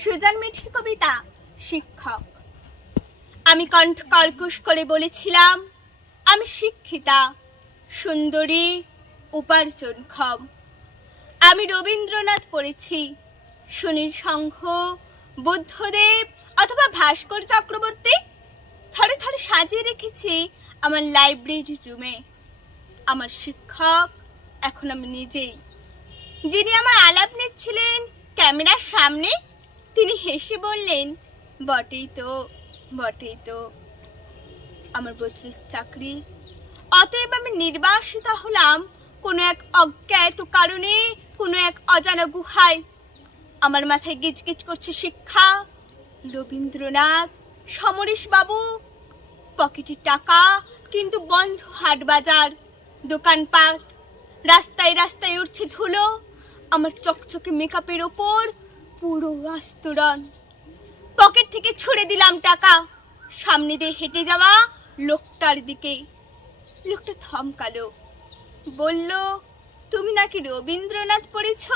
Suzanne মিঠির কবিতা, শিক্ষক। আমি কণ্ঠ কর্কশ করে বলেছিলাম, আমি শিক্ষিতা, সুন্দরী উপার্জনক্ষম আমি রবীন্দ্রনাথ পড়েছি, সুনীল সংঘ, বুদ্ধদেব অথবা ভাস্কর চক্রবর্তী। থরে থরে সাজিয়ে রেখেছি আমার লাইব্রেরি রুমে। আমার শিক্ষক এখন আমি নিজেই। যিনি আমার আলাপ নিচ্ছিলেন ক্যামেরার সামনে তিনি হেসে বললেন, বটেই তো বটেই তো। আমার বদলির চাকরি। অতএব আমি নির্বাসিত হলাম কোনো এক অজ্ঞাত কারণে, কোনো এক অজানা গুহায়। আমার মাথায় গিজগিজ করছে শিক্ষা। রবীন্দ্রনাথ সমরেশ বাবু পকেটে টাকা, কিন্তু বন্ধ হাট বাজার, দোকানপাট। রাস্তায় রাস্তায় উঠছে ধুলো। আমার চকচকে মেকআপের ওপর পুরো আস্তরণ। পকেট থেকে ছুড়ে দিলাম টাকা। সামনে দিয়ে হেঁটে যাওয়া লোকটার দিকে। লোকটা থমকালো। বলল, তুমি নাকি রবীন্দ্রনাথ পড়েছ?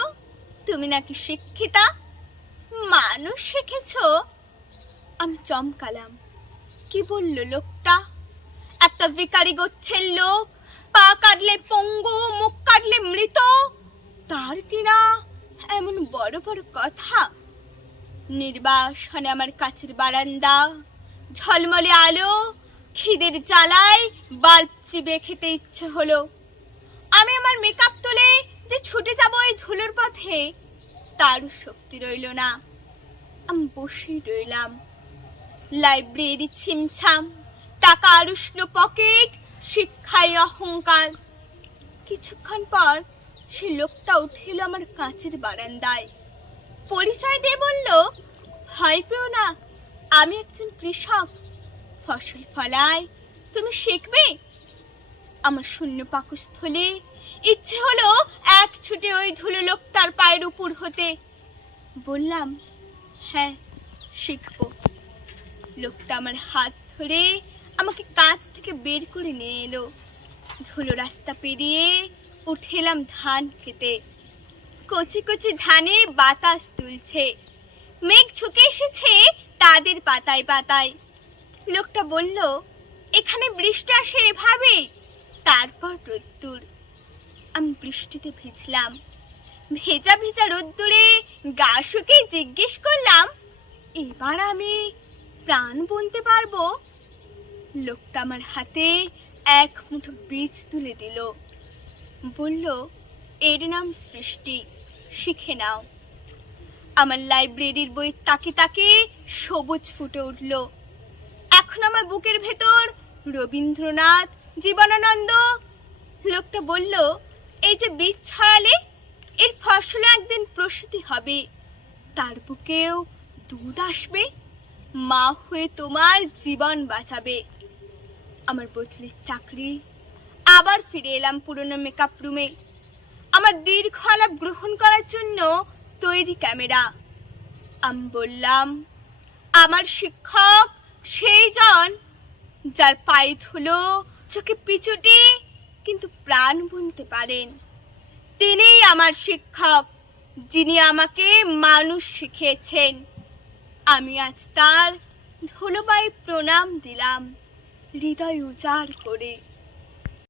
তুমি নাকি শিক্ষিতা? মানুষ শিখেছ? আমি চমকালাম। কি বলল লোকটা? একটা ভিকারি গোচ্ছের লোক, পা কাটলে পঙ্গু, মুখ কাটলে মৃত। তার কিনা এমন বড় বড় কথা? নির্বাসনে আমার কাছের বারান্দা, ঝলমলে আলো, খিদের জ্বালায় বাল্ব চিবে খেতে ইচ্ছে হলো। আমি আমার মেকআপ তুলে যে ছুটে যাব ওই ধুলোর পথে, তার শক্তি রইল না। আমি বসে রইলাম। লাইব্রেরি ছিমছাম, টাকা আরুষ্ণ পকেট শিক্ষায় অহংকার। কিছুক্ষণ পর সে লোকটা উঠে এলো আমার কাঁচের বারান্দায়। পরিচয় দিয়ে বলল, ভয় পেও না, আমি একজন কৃষক। ফসল ফলাই তুমি শিখবে? আমার শূন্য পাকস্থলে ইচ্ছে হলো এক ছুটে ওই ধুলো লোকটার পায়ের উপর হতে। বললাম হ্যাঁ শিখব। লোকটা আমার হাত ধরে আমাকে কাছ থেকে বের করে নিয়ে এলো। ধুলো রাস্তা পেরিয়ে উঠে এলাম ধান খেতে। কচি কচি ধানে বাতাস তুলছে। মেঘ ঝুঁকে এসেছে তাদের পাতায় পাতায়। লোকটা বলল, এখানে বৃষ্টি আসে এভাবে? তারপর রোদ্দুর। আমি বৃষ্টিতে ভিজলাম। ভেজা ভেজা রোদ্দুরে গা শুকে জিজ্ঞেস করলাম, এবার আমি প্রাণ বলতে পারব? লোকটা আমার হাতে এক মুঠো বীজ তুলে দিল। বলল, এর নাম সৃষ্টি, শিখে নাও। আমার লাইব্রেরির বই তাকে তাকে সবুজ ফুটে উঠল। এখন আমার বুকের ভেতর রবীন্দ্রনাথ জীবনানন্দ। লোকটা বলল, এই যে বীজ ছড়ালে এর ফসলে একদিন প্রসূতি হবে। তার বুকেও দুধ আসবে, মা হয়ে তোমার জীবন বাঁচাবে। আমার বদলির চাকরি আবার ফিরে এলাম পুরনো মেকআপ রুমে আমার দীর্ঘ আলাপ গ্রহণ করার জন্য তৈরি ক্যামেরা। আমি বললাম, আমার শিক্ষক সেই জন যার পায়ে ধুলো, চোখে পিছুটি কিন্তু প্রাণ বুনতে পারেন। তিনিই আমার শিক্ষক, যিনি আমাকে মানুষ শিখিয়েছেন। আমি আজ তার ধুলোবাই প্রণাম দিলাম, হৃদয় উজাড় করে।